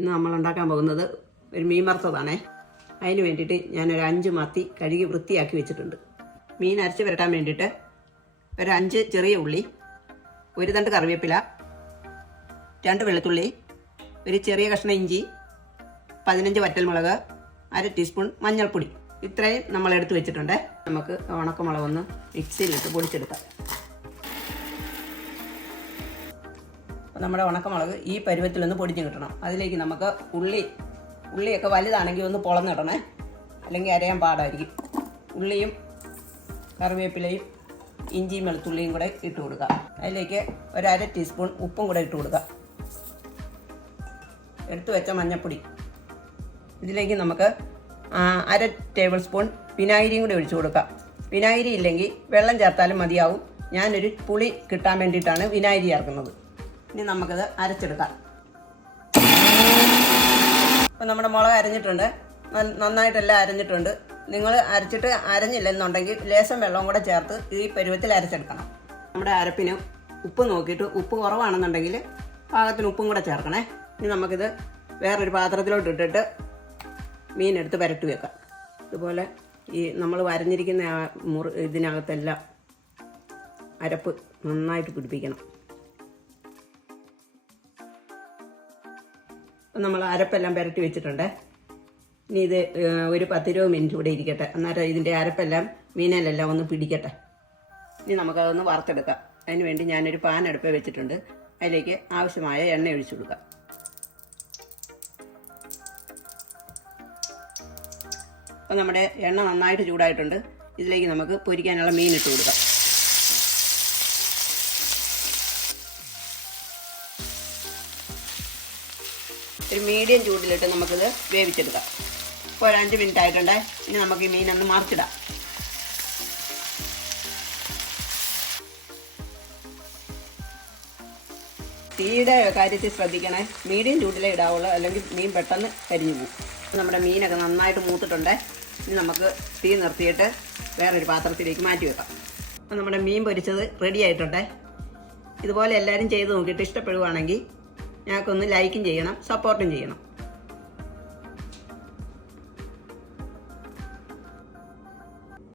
ഇന്ന് നമ്മൾ ഉണ്ടാക്കാൻ പോകുന്നത് ഒരു മീൻ വറുത്തതാണേ. അതിന് വേണ്ടിയിട്ട് ഞാനൊരു 5 മത്തി കഴുകി വൃത്തിയാക്കി വെച്ചിട്ടുണ്ട്. മീൻ അരച്ച് പുരട്ടാൻ വേണ്ടിയിട്ട് ഒരു 5 ചെറിയ ഉള്ളി, ഒരു തണ്ട് കറിവേപ്പില, 2 വെളുത്തുള്ളി, ഒരു ചെറിയ കഷ്ണം ഇഞ്ചി, 15 വറ്റൽമുളക്, 1/2 ടീസ്പൂൺ മഞ്ഞൾപ്പൊടി, ഇത്രയും നമ്മൾ എടുത്ത് വെച്ചിട്ടുണ്ട്. നമുക്ക് ഉണക്കമുളകൊന്ന് മിക്സിയിലിട്ട് പൊടിച്ചെടുക്കാം. നമ്മുടെ ഉണക്കമുളക് ഈ പരുവത്തിലൊന്ന് പൊടിഞ്ഞ് കിട്ടണം. അതിലേക്ക് നമുക്ക് ഉള്ളിയൊക്കെ വലുതാണെങ്കിൽ ഒന്ന് പൊളന്നിടണേ, അല്ലെങ്കിൽ അരയാൻ പാടായിരിക്കും. ഉള്ളിയും കറിവേപ്പിലയും ഇഞ്ചിയും വെളുത്തുള്ളിയും കൂടെ ഇട്ട് കൊടുക്കുക. അതിലേക്ക് ഒരു 1/2 ടീസ്പൂൺ ഉപ്പും കൂടെ ഇട്ട് കൊടുക്കുക. എടുത്തു വെച്ച മഞ്ഞൾപ്പൊടി, ഇതിലേക്ക് നമുക്ക് 1/2 ടേബിൾ സ്പൂൺ വിനാഗിരിയും കൂടി ഒഴിച്ചു കൊടുക്കാം. വിനാഗിരി ഇല്ലെങ്കിൽ വെള്ളം ചേർത്താലും മതിയാവും. ഞാനൊരു പുളി കിട്ടാൻ വേണ്ടിയിട്ടാണ് വിനാഗിരി ചേർക്കുന്നത്. ഇനി നമുക്കത് അരച്ചെടുക്കാം. അപ്പം നമ്മുടെ മുളക് അരഞ്ഞിട്ടുണ്ട്, നന്നായിട്ടെല്ലാം അരഞ്ഞിട്ടുണ്ട്. നിങ്ങൾ അരച്ചിട്ട് അരഞ്ഞില്ലെന്നുണ്ടെങ്കിൽ ലേശം വെള്ളം കൂടെ ചേർത്ത് ഈ പരുവത്തിൽ അരച്ചെടുക്കണം. നമ്മുടെ അരപ്പിന് ഉപ്പ് നോക്കിയിട്ട് ഉപ്പ് കുറവാണെന്നുണ്ടെങ്കിൽ പാകത്തിന് ഉപ്പും കൂടെ ചേർക്കണേ. ഇനി നമുക്കിത് വേറൊരു പാത്രത്തിലോട്ട് ഇട്ടിട്ട് മീനെടുത്ത് പുരട്ടി വെക്കാം. ഇതുപോലെ ഈ നമ്മൾ വരഞ്ഞിരിക്കുന്ന ഇതിനകത്തെല്ലാം അരപ്പ് നന്നായിട്ട് പിടിപ്പിക്കണം. നമ്മൾ അരപ്പെല്ലാം പുരട്ടി വെച്ചിട്ടുണ്ട്. ഇനി ഇത് ഒരു 10-20 മിനിറ്റ് കൂടെ ഇരിക്കട്ടെ. അന്നേരം ഇതിൻ്റെ അരപ്പെല്ലാം മീനിലെല്ലാം ഒന്ന് പിടിക്കട്ടെ. ഇനി നമുക്കതൊന്ന് വറുത്തെടുക്കാം. അതിന് വേണ്ടി ഞാനൊരു പാൻ അടുപ്പ് വെച്ചിട്ടുണ്ട്. അതിലേക്ക് ആവശ്യമായ എണ്ണ ഒഴിച്ചു കൊടുക്കാം. അപ്പോൾ നമ്മുടെ എണ്ണ നന്നായിട്ട് ചൂടായിട്ടുണ്ട്. ഇതിലേക്ക് നമുക്ക് പൊരിക്കാനുള്ള മീൻ ഇട്ട് കൊടുക്കാം. ഒരു മീഡിയം ചൂടിലിട്ട് നമുക്കിത് വേവിച്ചെടുക്കാം. ഇപ്പോൾ ഒരു 5 മിനിറ്റ് ആയിട്ടുണ്ട്. ഇനി നമുക്ക് ഈ മീനൊന്ന് മറിച്ചിടാം. തീയുടെ കാര്യത്തിൽ ശ്രദ്ധിക്കണേ, മീഡിയം ചൂടിലേ ഇടാവുള്ളൂ, അല്ലെങ്കിൽ മീൻ പെട്ടെന്ന് കരിഞ്ഞു പോകും. നമ്മുടെ മീനൊക്കെ നന്നായിട്ട് മൂത്തിട്ടുണ്ട്. ഇനി നമുക്ക് തീ നിർത്തിയിട്ട് വേറൊരു പാത്രത്തിലേക്ക് മാറ്റി വെക്കാം. അപ്പം നമ്മുടെ മീൻ പൊരിച്ചത് റെഡി ആയിട്ടുണ്ട്. ഇതുപോലെ എല്ലാവരും ചെയ്ത് നോക്കിയിട്ട് ഇഷ്ടപ്പെടുവാണെങ്കിൽ ഞങ്ങൾക്കൊന്ന് ലൈക്കും ചെയ്യണം, സപ്പോർട്ടും ചെയ്യണം.